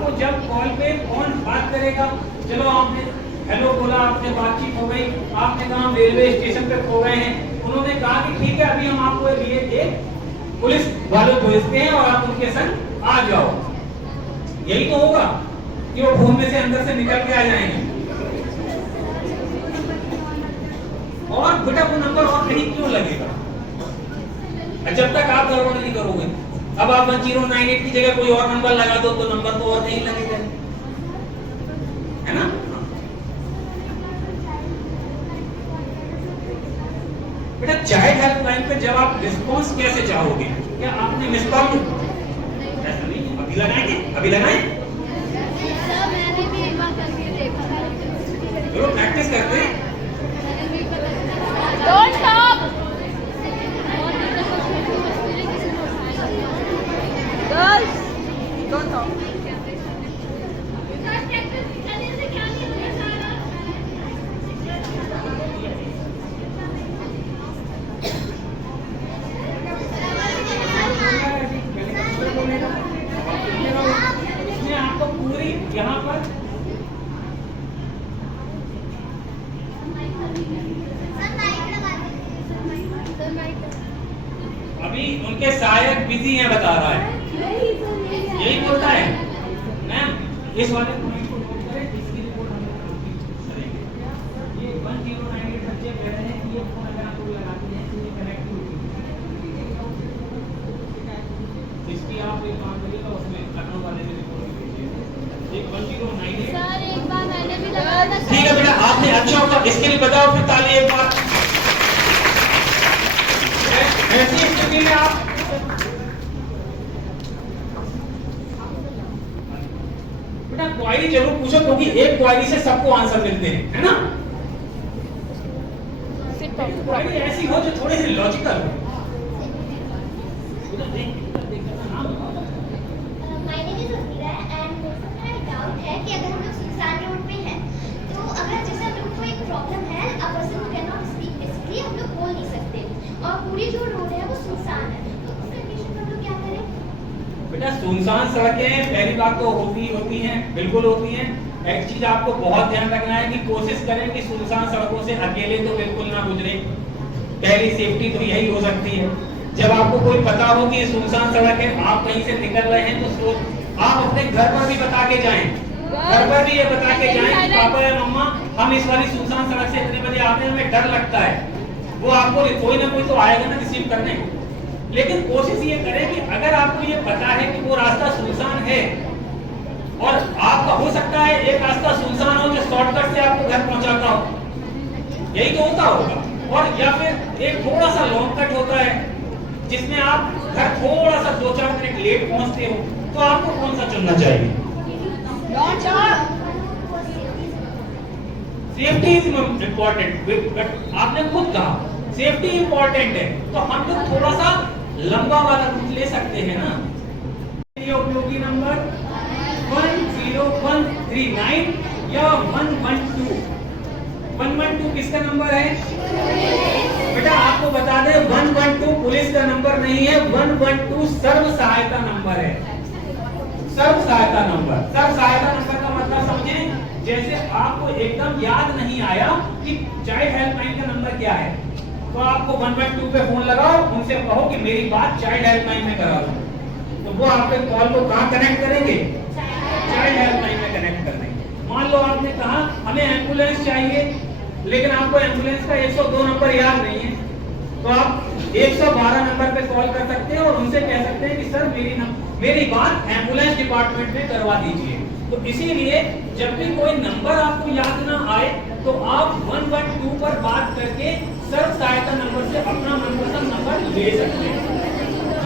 आपको जब कॉल पे कौन बात करेगा, चलो आपने हेलो बोला, आपने बातचीत हो गई, आपने कहा हम रेलवे स्टेशन पे खो गए हैं, उन्होंने कहा कि ठीक है अभी हम आपको लिए एक पुलिस वालों को भेजते हैं और आप उनके संग आ जाओ। यही तो होगा कि वो फोन में से अंदर से निकल के आ जाएंगे। और बेटा वो नंबर और कहीं क्यों लगेगा जब तक आप गड़बड़ नहीं करोगे। अब आप 1098 की जगह कोई और नंबर लगा दो तो नंबर तो और नहीं लगेगा, है ना। बेटा चाइल्ड हेल्पलाइन पे जब आप रिस्पॉन्स कैसे चाहोगे, क्या आपने मिस कॉल ऐसा नहीं अभी लगाएंगे, अभी लगाएं, चलो प्रैक्टिस करते हैं। Don't stop. Girls, don't talk. आपको पूरी यहाँ पर अभी उनके सहायक बिजी हैं बता रहा है, यही बोलता है मैम। इस वाले पॉइंट को नोट करें, इसकी रिपोर्ट हम करेंगे। ये 1098 बच्चे कह रहे हैं कि ये फोन अगर आप लगाते हैं तो ये कनेक्ट होगी। इसकी आप एक काम करिएगा, उसमें लखनऊ वाले में रिपोर्ट भेजिए। एक 1098 सर एक बार मैंने भी लगाया था। ठीक है बेटा, आपने अच्छा होगा, इसके लिए बताओ फिर ताली एक बार। ऐसी स्थिति में आप बेटा क्वारी जरूर पूछो, क्योंकि एक क्वारी से सबको आंसर मिलते हैं, है ना। क्वारी ऐसी हो जो थोड़ी सी लॉजिकल हो। कि अगर हम लोग सुनसान रोड पे हैं तो अगर जैसे हम लोग को एक प्रॉब्लम है, a person can not speak, basically हम लोग बोल नहीं सकते और पूरी जो रोड है वो सुनसान है, तो उस कंडीशन में हम लोग क्या करें? बेटा सुनसान सड़कें पहली बात तो होती हैं, बिल्कुल होती हैं। एक चीज आपको बहुत ध्यान रखना है कि कोशिश करें कि सुनसान सड़कों से अकेले तो बिल्कुल ना गुजरे। पहली सेफ्टी तो यही हो सकती है। जब आपको कोई पता हो कि सुनसान सड़क है, आप कहीं से निकल रहे हैं तो आप अपने घर पर भी बता के जाएं, घर पर भी ये बता के जाएं कि पापा या मम्मा हम इस वाली सुनसान सड़क से इतने बजे आते हैं, हमें डर लगता है। वो आपको कोई ना कोई तो आएगा ना रिसीव करने। लेकिन कोशिश ये करें कि अगर आपको ये पता है कि वो रास्ता सुनसान है और आपका हो सकता है एक रास्ता सुनसान हो जो शॉर्टकट से आपको घर पहुंचाता हो, यही तो होता होगा, और या फिर एक थोड़ा सा लॉन्ग कट होता है जिसमें आप घर थोड़ा सा 2-4 मिनट लेट पहुंचते हो, तो आपको कौन सा चुनना चाहिए? Safety is important. आपने खुद कहा सेफ्टी इंपॉर्टेंट है, तो हम लोग थोड़ा सा लंबा वाला रूट ले सकते हैं ना। ये उपयोगी नंबर 10139 या 112। 112 किसका नंबर है? बेटा आपको बता दें 112 पुलिस का नंबर नहीं है, 112 सर्व सहायता नंबर है। सर्व सहायता नंबर, सर्व सहायता नंबर का मतलब समझें, जैसे आपको एकदम याद नहीं आया कि चाइल्ड हेल्पलाइन का नंबर क्या है, तो आपको 112 पे फोन लगाओ, उनसे कहो कि मेरी बात चाइल्ड हेल्पलाइन में करा दो, तो वो आपके कॉल को कहां कनेक्ट करेंगे? चाइल्ड हेल्पलाइन में कनेक्ट कर देंगे। मान लो आपने कहा हमें एम्बुलेंस चाहिए, लेकिन आपको एम्बुलेंस का 102 नंबर याद नहीं है, तो आप 112 नंबर पे कॉल कर सकते हैं और उनसे कह सकते हैं कि सर मेरी बात एम्बुलेंस डिपार्टमेंट में करवा दीजिए। तो इसीलिए जब भी कोई नंबर आपको याद ना आए तो आप 112 पर बात करके सर्व सहायता नंबर से अपना मनपसंद नंबर ले सकते हैं।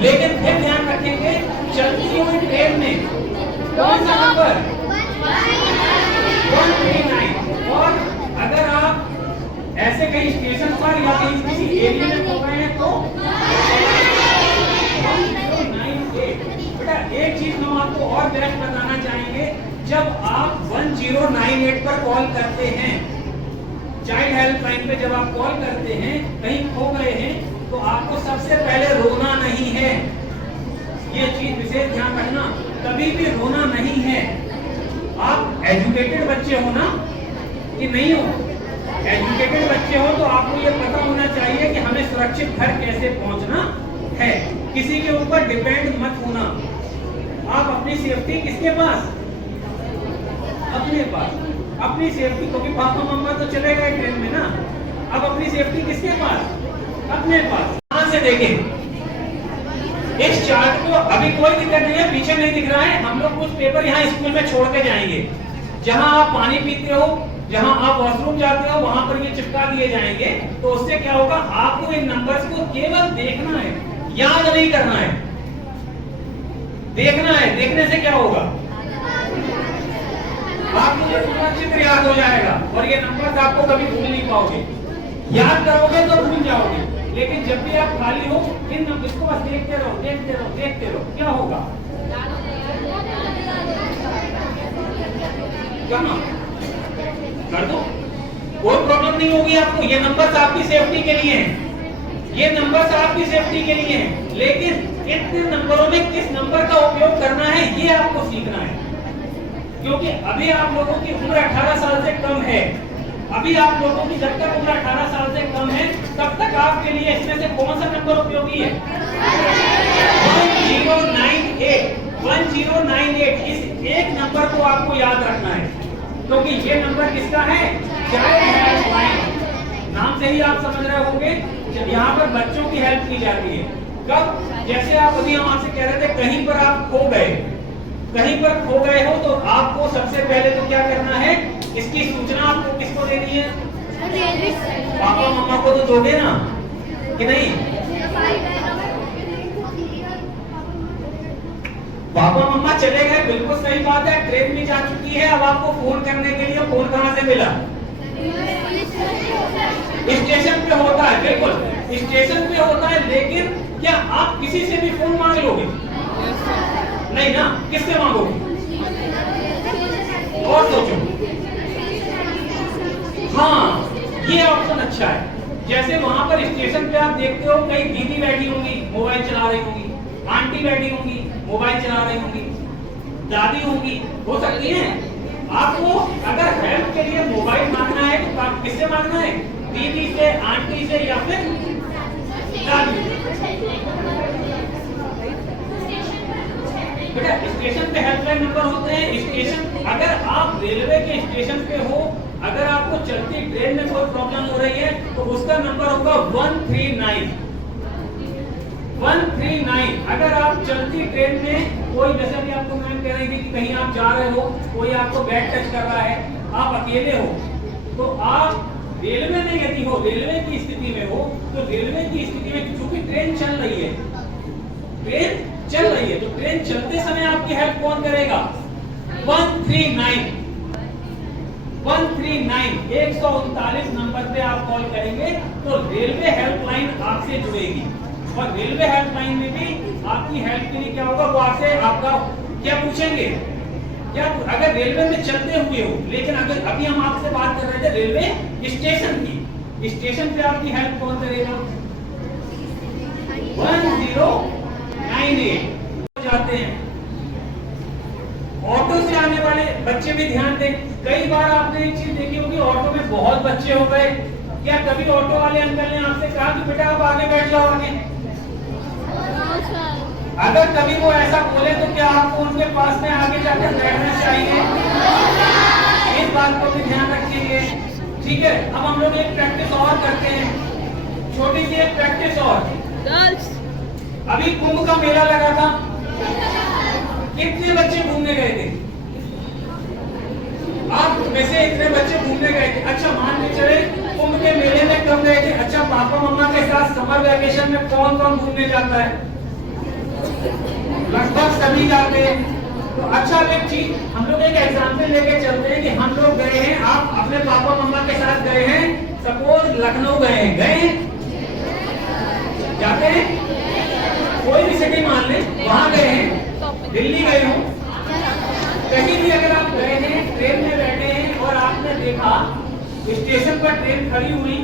लेकिन फिर ध्यान रखेंगे चलती हुई ट्रेन में कौन सा नंबर? 139। और अगर आप ऐसे कहीं स्टेशन पर या कहीं किसी एरिया में हो गए हैं तो 198। बेटा एक चीज हम आपको और बेस्ट बताना चाहेंगे, जब आप 1098 पर कॉल करते हैं, चाइल्ड हेल्पलाइन पे जब आप कॉल करते हैं, कहीं खो गए हैं, तो आपको सबसे पहले रोना नहीं है, ये चीज विशेष ध्यान रखना। कभी भी रोना नहीं है। आप एजुकेटेड बच्चे हो ना कि नहीं हो? एजुकेटेड बच्चे हो तो आपको ये पता होना चाहिए कि हमें सुरक्षित घर कैसे पहुंचना है। किसी के ऊपर डिपेंड मत होना। आप अपनी सेफ्टी किसके पास? अपने पास। अपनी सेफ्टी, क्योंकि पापा मम्मा तो चले गए ट्रेन में ना, अब अपनी सेफ्टी किसके पास? अपने पास। कहां से देखें इस चार्ट को? अभी कोई दिक्कत नहीं है, पीछे नहीं दिख रहा है। हम लोग कुछ पेपर यहाँ स्कूल में छोड़ के जाएंगे। जहां आप पानी पीते हो, जहां आप वॉशरूम जाते हो, वहां पर ये चिपका दिए जाएंगे। तो उससे क्या होगा, आपको इन नंबर्स को केवल देखना है, याद नहीं करना है। देखना है, देखने से क्या होगा, आपको ये पूरा चित्र याद हो जाएगा और ये नंबर्स आपको कभी भूल नहीं पाओगे। याद करोगे तो भूल जाओगे, लेकिन जब भी आप खाली हो इन नंबर्स को बस देखते रहो, देखते रहो, देखते रहो। क्या होगा, कहाँ कर दो, कोई प्रॉब्लम नहीं होगी आपको। ये नंबर्स आपकी सेफ्टी के लिए हैं, ये नंबर्स आपकी सेफ्टी के लिए हैं। लेकिन इतने नंबरों में किस नंबर का उपयोग करना है ये आपको सीखना है, क्योंकि अभी आप लोगों की उम्र 18 साल से कम है। अभी आप लोगों की जब तक उम्र 18 साल से कम है तब तक आपके लिए इसमें से कौन सा नंबर उपयोगी है? 1098। 1098 इस एक नंबर को आपको याद रखना है, क्योंकि ये नंबर किसका है? Child helpline. नाम से ही आप समझ रहे होंगे, यहाँ पर बच्चों की हेल्प की जाती है। कब? जैसे आप अभी हम आपसे कह रहे थे कहीं पर आप खो गए, कहीं पर खो गए हो तो आपको सबसे पहले तो क्या करना है, इसकी सूचना आपको किसको देनी है? पापा मम्मा को तो दोगे ना कि नहीं? पापा मम्मा चले गए, बिल्कुल सही बात है, ट्रेन भी जा चुकी है। अब आपको फोन करने के लिए फोन कहां से मिला? स्टेशन पे होता है, बिल्कुल स्टेशन पे होता है। लेकिन क्या आप किसी से भी फोन मांग लोगे? नहीं ना, किससे मांगोगे? और सोचो। हाँ, ये ऑप्शन अच्छा है। जैसे वहां पर स्टेशन पे आप देखते हो कई दीदी बैठी होंगी, मोबाइल चला रही होंगी, आंटी बैठी होंगी, मोबाइल चला रही होंगी, दादी होंगी, हो सकती है। आपको अगर हेल्प के लिए मोबाइल मांगना है तो आप किससे मांगना है? दीदी से, आंटी से या फिर दादी? बेटा स्टेशन पे हेल्पलाइन नंबर होते हैं। स्टेशन, अगर आप रेलवे के स्टेशन पे हो, अगर आपको चलती ट्रेन में कोई प्रॉब्लम हो रही है तो उसका नंबर होगा 139। 139। अगर आप चलती ट्रेन में कोई, जैसे भी आपको मैम कह रही थी कि कहीं आप जा रहे हो, कोई आपको बैग टच कर रहा है, आप अकेले हो, तो आप रेलवे में यदि हो, रेलवे की स्थिति में हो, तो रेलवे की स्थिति में चूंकि ट्रेन चल रही है, ट्रेन चल रही है, तो ट्रेन चलते समय आपकी हेल्प कौन करेगा? 139। 139 नंबर पे आप कॉल करेंगे तो रेलवे हेल्पलाइन आपसे जुड़ेगी। और रेलवे हेल्पलाइन में भी आपकी हेल्प के लिए क्या होगा, वो आपसे आपका क्या पूछेंगे, क्या अगर रेलवे में चलते हुए हो। लेकिन अगर अभी हम आपसे बात कर रहे थे रेलवे स्टेशन की, स्टेशन पे आपकी हेल्प कौन करेगा? 1098 जाते हैं। ऑटो से आने वाले बच्चे भी ध्यान दें। कई बार आपने एक चीज देखी होगी, ऑटो में बहुत बच्चे हो गए, क्या कभी ऑटो वाले अंकल ने आपसे कहा कि बेटा आप आगे बैठ जाओ आगे? अगर कभी वो ऐसा बोले तो क्या आपको उनके पास में आगे जाकर बैठना चाहिए? इस बात को भी ध्यान रखिए, ठीक है। अब हम लोग एक प्रैक्टिस और करते हैं, छोटी सी एक प्रैक्टिस और। अभी कुंभ का मेला लगा था, कितने बच्चे घूमने गए थे? आप में से इतने बच्चे घूमने गए थे। अच्छा मान के चले कुंभ के मेले में कब गए थे? अच्छा पापा मम्मा के साथ समर वेकेशन में कौन कौन घूमने जाता है? लगभग सभी जाते हैं। तो अच्छा एक चीज हम लोग एक एग्जाम्पल लेके चलते हैं कि हम लोग गए हैं, आप अपने पापा मम्मा के साथ गए हैं, सपोज लखनऊ गए हैं, जाते हैं, कोई भी सिटी मान ले, वहां गए हैं, दिल्ली गए हो, कहीं भी अगर आप गए हैं, ट्रेन में बैठे हैं और आपने देखा स्टेशन पर ट्रेन खड़ी हुई,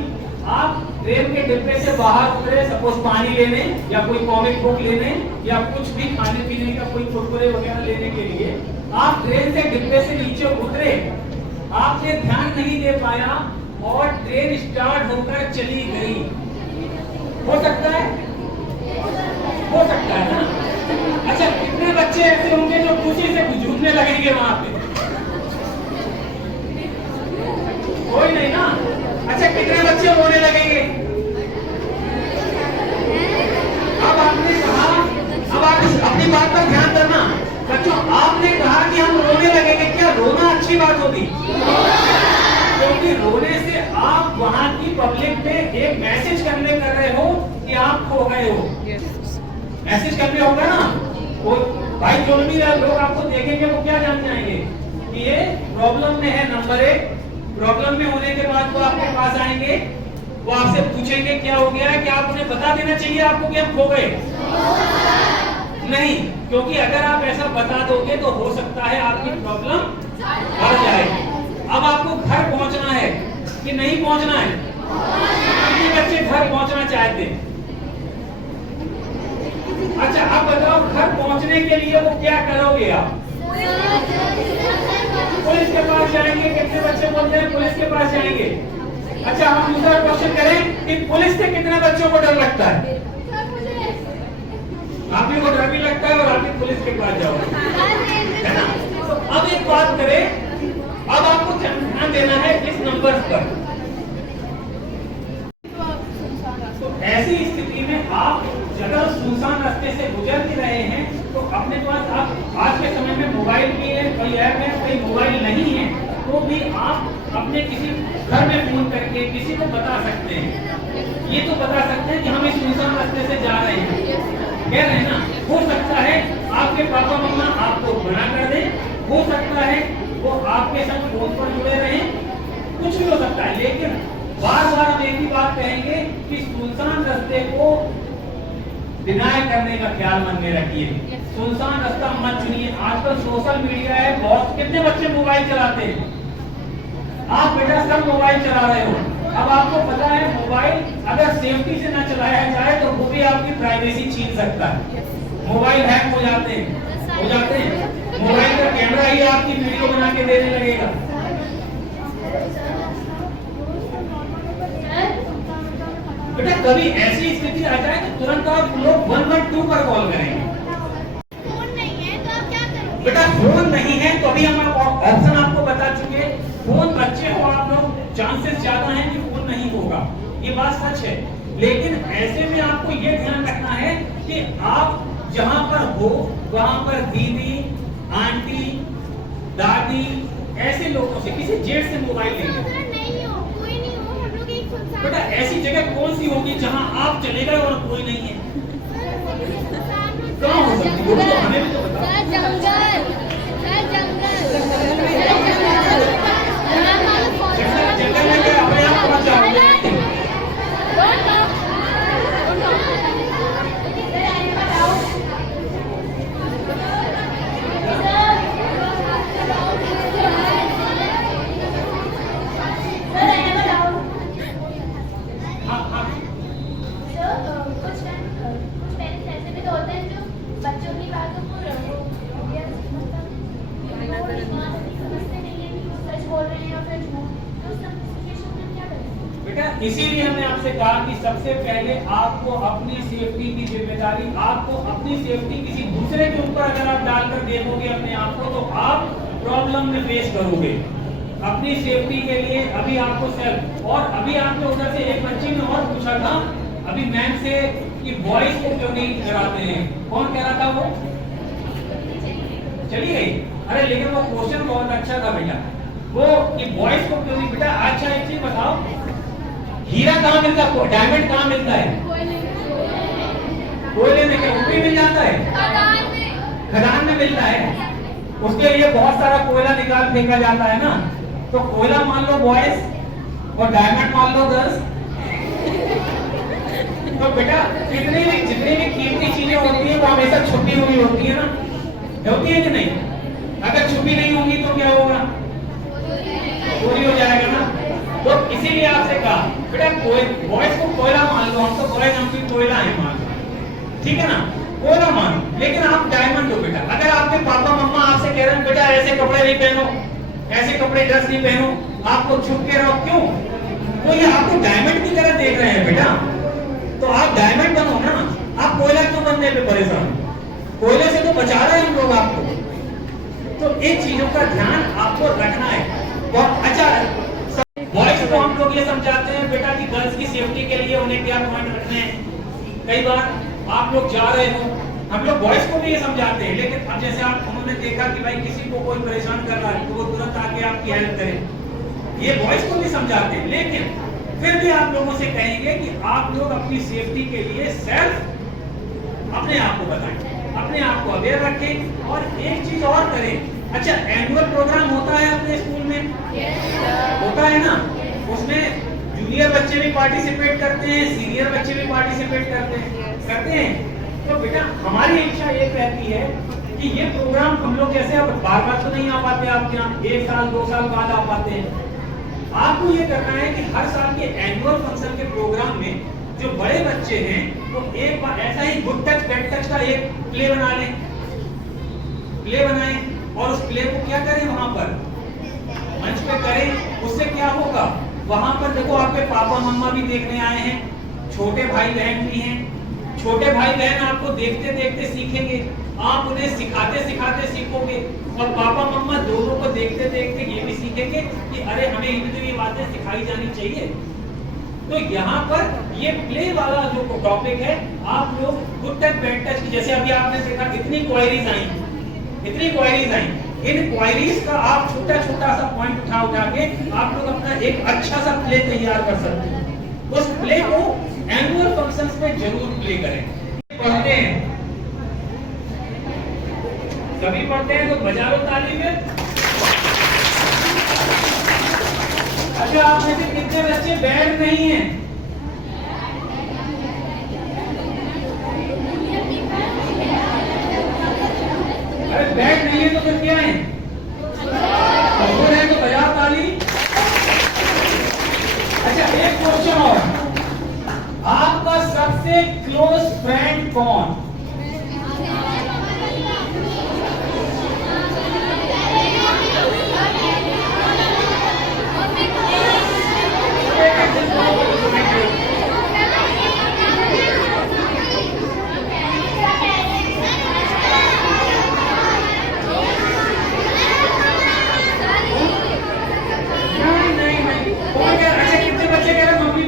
आप ट्रेन के डिब्बे से बाहर उतरे, सपोज पानी लेने या कोई कॉमिक बुक लेने या कुछ भी खाने पीने का कोई कुरकुरे वगैरह लेने के लिए आप ट्रेन से डिब्बे से नीचे उतरे, आपने ध्यान नहीं दे पाया और ट्रेन स्टार्ट होकर चली गई। हो सकता है ना? अच्छा, कितने बच्चे ऐसे होंगे जो खुशी से झूमने लगेंगे वहां पे? कोई नहीं ना। अच्छा, कितने बच्चे रोने लगेंगे? अब आपने कहा, अब आप अपनी बात पर ध्यान देना बच्चों, आपने कहा कि हम रोने लगेंगे। क्या रोना अच्छी बात होती? क्योंकि रोने से आप वहां की पब्लिक में एक मैसेज कन्वे कर रहे हो कि आप खो गए हो। मैसेज कन्वे होगा ना, वो भाई जो भी लोग आपको देखेंगे वो क्या जान जाएंगे कि ये प्रॉब्लम में है। नंबर 1, प्रॉब्लम में होने के बाद वो आपके पास आएंगे, वो आपसे पूछेंगे क्या हो गया है, क्या आप उन्हें बता देना चाहिए आपको कि हम खो गए? नहीं, क्योंकि अगर आप ऐसा बता दोगे तो हो सकता है आपकी प्रॉब्लम बढ़ जाए। अब आपको घर पहुंचना है कि नहीं पहुंचना है? कितने बच्चे घर पहुंचना चाहते हैं? अच्छा, अब बताओ घर पहुंचने के लिए वो क्या करोगे आप? पुलिस के पास जाएंगे। कितने बच्चे बोलते हैं पुलिस के पास जाएंगे? अच्छा, हम दूसरा क्वेश्चन करें कि पुलिस से कितने बच्चों को डर लगता है? आप ही को डर भी लगता है और आप ही पुलिस के पास जाओगे, है ना? तो अब एक बात करें, अब आपको ध्यान देना है इस नंबर पर। तो ऐसी स्थिति में आप अगर सुनसान रास्ते से गुजर भी रहे हैं तो अपने पास, आप आज के समय में मोबाइल भी है, कोई ऐप है, कोई मोबाइल नहीं है तो भी आप अपने किसी घर में फोन करके किसी को बता सकते हैं। ये तो बता सकते हैं कि हम इस सुनसान रास्ते से जा रहे हैं, कह रहे हैं ना। हो सकता है आपके पापा मम्मा आपको मना कर दें, हो सकता है वो आपके साथ फोन पर जुड़े रहें, कुछ भी हो सकता है। लेकिन बार बार हम एक ही बात कहेंगे कि सुनसान रास्ते को डिनाय करने का ख्याल मन में रखिए। सुनसान रास्ता मत चुनिए। आजकल सोशल मीडिया है, बहुत, कितने बच्चे मोबाइल चलाते हैं? आप बेटा सब मोबाइल चला रहे हो। अब आपको पता है मोबाइल अगर सेफ्टी से ना चलाया जाए तो वो भी आपकी प्राइवेसी छीन सकता है। मोबाइल हैक हो जाते हैं। मोबाइल का कैमरा ही आपकी वीडियो बना के देने लगेगा। बेटा कभी ऐसी स्थिति आ जाए तो तुरंत आप लोग 112 पर कॉल करेंगे। फोन नहीं है तो आप क्या करोगे? बेटा फोन नहीं है तो अभी हम ऑप्शन आपको बता चुके। फोन बच्चे हो आप लोग, चांसेस ज्यादा हैं कि फोन नहीं होगा, ये बात सच है। लेकिन ऐसे में आपको ये ध्यान रखना है कि आप जहां पर हो वहां पर दीदी, आंटी, दादी, ऐसे लोगों से, किसी जेठ से मोबाइल नहीं अगर नहीं हो, कोई नहीं हो, हम लोग एक सुनसान, बेटा ऐसी जगह कौन सी होगी जहां आप चले गए और कोई नहीं है? कहाँ हो सकती है? वो तो हमें भी तो बताओ। जंगल में गए, अपने आप पहुंच जाओगे। इसीलिए हमने आपसे कहा कि सबसे पहले आपको अपनी सेफ्टी की जिम्मेदारी, आपको अपनी सेफ्टी किसी दूसरे के ऊपर अगर आप डालकर देखोगे अपने आप को तो आप प्रॉब्लम में फेस करोगे। अपनी सेफ्टी के लिए अभी आपको सेल्फ, और अभी आपने उधर से एक बच्ची ने और पूछा था अभी मैम से कि बॉयज को क्यों नहीं कराते हैं, कौन कह रहा था वो? चली गई। अरे लेकिन वो क्वेश्चन बहुत अच्छा था बेटा, वो कि बॉयज को क्यों नहीं। बेटा अच्छा एक चीज बताओ, हीरा कहाँ मिलता है, डायमंड कहाँ मिलता है? कोयले में। क्या ऊपरी मिल जाता है? खदान में मिलता है। उसके लिए बहुत सारा कोयला निकाल फेंका जाता है ना। तो कोयला मान लो बॉयज और डायमंड मान लो गर्ल्स। तो बेटा जितनी भी कीमती चीजें होती है वो हमेशा छुपी हुई होती है ना, होती है कि नहीं? अगर छुपी नहीं होगी तो क्या होगा? चोरी हो जाएगा ना। तो इसीलिए आपसे कहा बेटा बॉयज को कोयला मान लो, हम तो बॉयज हम भी कोयला है मान लो, ठीक है ना, कोयला मान लो, लेकिन आप डायमंड हो बेटा। अगर आपके पापा मम्मा आपसे कह रहे हैं बेटा ऐसे कपड़े नहीं पहनो, ऐसे कपड़े ड्रेस नहीं पहनो, आपको छुप के रहो, क्यों? तो ये आपको डायमंड की तरह देख रहे हैं बेटा, तो आप डायमंड बनो ना, आप कोयला क्यों बनने पे परेशान? कोयले से तो बचा रहे हैं हम लोग आपको। तो इन चीजों का ध्यान आपको रखना है। बहुत अच्छा, बॉयज को हम लोग ये समझाते हैं बेटा कि गर्ल्स की सेफ्टी के लिए उन्हें क्या पॉइंट रखने हैं। कई बार आप लोग जा रहे हो, हम लोग बॉयज को भी ये समझाते हैं, लेकिन अब जैसे आप उन्होंने देखा कि भाई किसी को कोई परेशान कर रहा है तो वो तुरंत आके आपकी हेल्प करे, ये बॉयज को भी समझाते हैं। लेकिन फिर भी आप लोगों से कहेंगे कि आप लोग अपनी सेफ्टी के लिए सेल्फ अपने आप को बताएं, अपने आप को अवेयर रखें। और एक चीज और करें, अच्छा एनुअल प्रोग्राम होता है अपने स्कूल में? होता है ना, उसमें जूनियर बच्चे भी पार्टिसिपेट करते हैं, सीनियर बच्चे भी पार्टिसिपेट करते हैं। तो बेटा हमारी इच्छा ये रहती है कि ये प्रोग्राम हम लोग जैसे अब बार बार तो नहीं आ पाते आपके यहाँ, 1 साल 2 साल बाद आ पाते हैं। आपको ये करना है कि हर साल के एनुअल फंक्शन के प्रोग्राम में जो बड़े बच्चे हैं तो एक बार ऐसा ही गुड टच बैड टच का एक प्ले बना लें, प्ले बनाएं और उस प्ले को क्या करें वहां पर मंच पे करें। उससे क्या होगा, वहां पर देखो आपके पापा मम्मा भी देखने आए हैं, छोटे भाई बहन भी हैं, छोटे भाई बहन आपको देखते देखते सीखेंगे, आप उन्हें सिखाते सिखाते सीखोगे, और पापा मम्मा दोनों को देखते देखते ये भी सीखेंगे कि अरे हमें इन्हें तो ये बातें सिखाई जानी चाहिए। तो यहाँ पर ये प्ले वाला जो टॉपिक है, आप लोग गुड टच बैड टच की, जैसे अभी आपने देखा इतनी क्वेरीज आई, इन क्वेरीज का आप छोटा छोटा सा पॉइंट उठा के आप लोग अपना एक अच्छा सा प्ले तैयार कर सकते हैं। उस प्ले को एनुअल फंक्शंस में जरूर प्ले करें। पढ़ते हैं, सभी पढ़ते हैं तो बजा लो ताली में। अच्छा आप में से कितने बच्चे बैड नहीं हैं? अरे बैड नहीं है तो फिर क्या है? कमजोर है तो बजा ताली। अच्छा एक क्वेश्चन और, आपका सबसे क्लोज फ्रेंड कौन?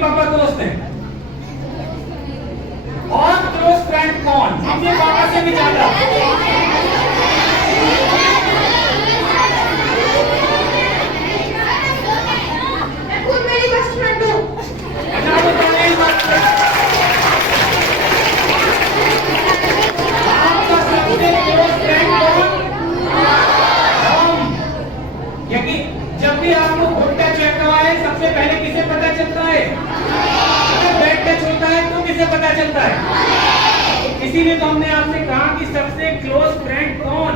पापा दोस्त हैं और क्लोज फ्रेंड कौन? मम्मी पापा से भी ज्यादा। मैं खुद मेरी बेस्ट फ्रेंड हूँ। अच्छा तो पहले ही बात कर, आपका सबसे क्लोज फ्रेंड कौन? क्योंकि जब भी आपको गुड टच होता है सबसे पहले किसे पता चलता है? बैड टच होता है तो किसे पता चलता है? इसीलिए तो हमने आपसे कहा कि सबसे क्लोज फ्रेंड कौन?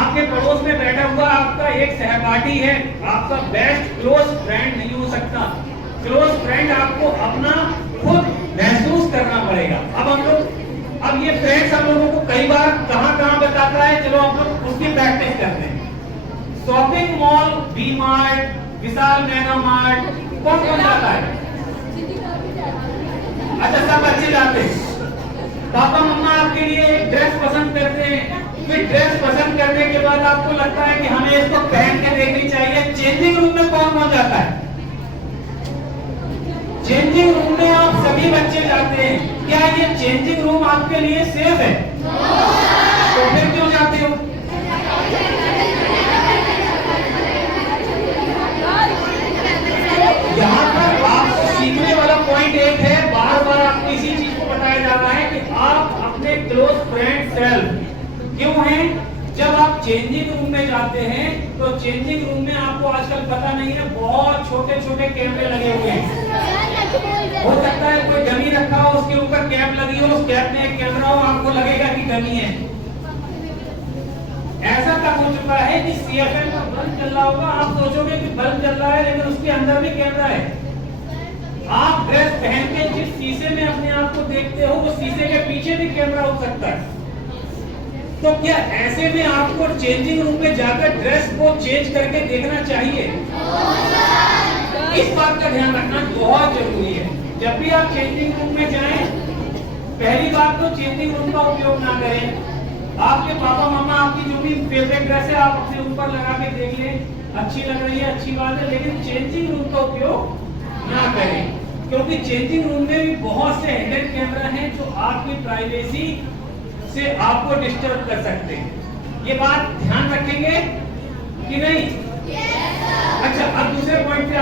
आपके पड़ोस में बैठा हुआ आपका एक सहपाठी है, आपका बेस्ट क्लोज फ्रेंड नहीं हो सकता। क्लोज फ्रेंड आपको अपना खुद महसूस करना पड़ेगा। अब ये फ्रेंड्स हम लोगों को कई बार कहां बताता है, चलो हम लोग उसकी प्रैक्टिस करते हैं। Shopping mall, V Mart, Vishal Mega Mart, कौन जाता है? अच्छा सब बच्चे जाते हैं। पापा मम्मा आपके लिए एक ड्रेस पसंद करते हैं, फिर ड्रेस पसंद करने के बाद आपको लगता है कि हमें इसको पहन के देखनी चाहिए। चेंजिंग रूम में कौन जाता है? चेंजिंग रूम में आप सभी बच्चे जाते हैं। क्या ये चेंजिंग रूम आपके लिए सेफ है? तो फिर क्यों जाते हो? यहाँ पर आपको सीखने वाला पॉइंट एक है, बार बार आपको इसी चीज को बताया जा रहा है कि आप अपने क्लोज फ्रेंड सेल्फ क्यों हैं। जब आप चेंजिंग रूम में जाते हैं तो चेंजिंग रूम में आपको आजकल पता नहीं है बहुत छोटे छोटे कैमरे लगे हुए हैं। हो सकता है कोई डमी रखा हो, उसके ऊपर कैप लगी हो, उस कैप में एक कैमरा हो, आपको लगेगा कि डमी है। ऐसा तक हो चुका है कि सीएफएल का बल्ब चल रहा होगा, आप सोचोगे कि बल्ब चल रहा है लेकिन उसके अंदर भी कैमरा है। आप ड्रेस पहन के जिस शीशे में अपने आप को देखते हो वो शीशे के पीछे भी कैमरा हो सकता है। तो क्या ऐसे में आपको चेंजिंग रूम में जाकर ड्रेस को चेंज करके देखना चाहिए? इस बात का ध्यान रखना बहुत जरूरी है। जब भी आप चेंजिंग रूम में जाएं, पहली बात तो चेंजिंग रूम का उपयोग ना करें। आपके पापा मामा आपकी जो भी फेवरेट ड्रेस है आप अपने ऊपर लगा के देख लें, अच्छी लग रही है, अच्छी बात है, लेकिन चेंजिंग रूम का उपयोग ना करें, क्योंकि चेंजिंग रूम में भी बहुत से हिडन कैमरा हैं जो आपकी प्राइवेसी से आपको डिस्टर्ब कर सकते हैं। ये बात ध्यान रखेंगे कि नहीं? अच्छा, अब दूसरे पॉइंट पे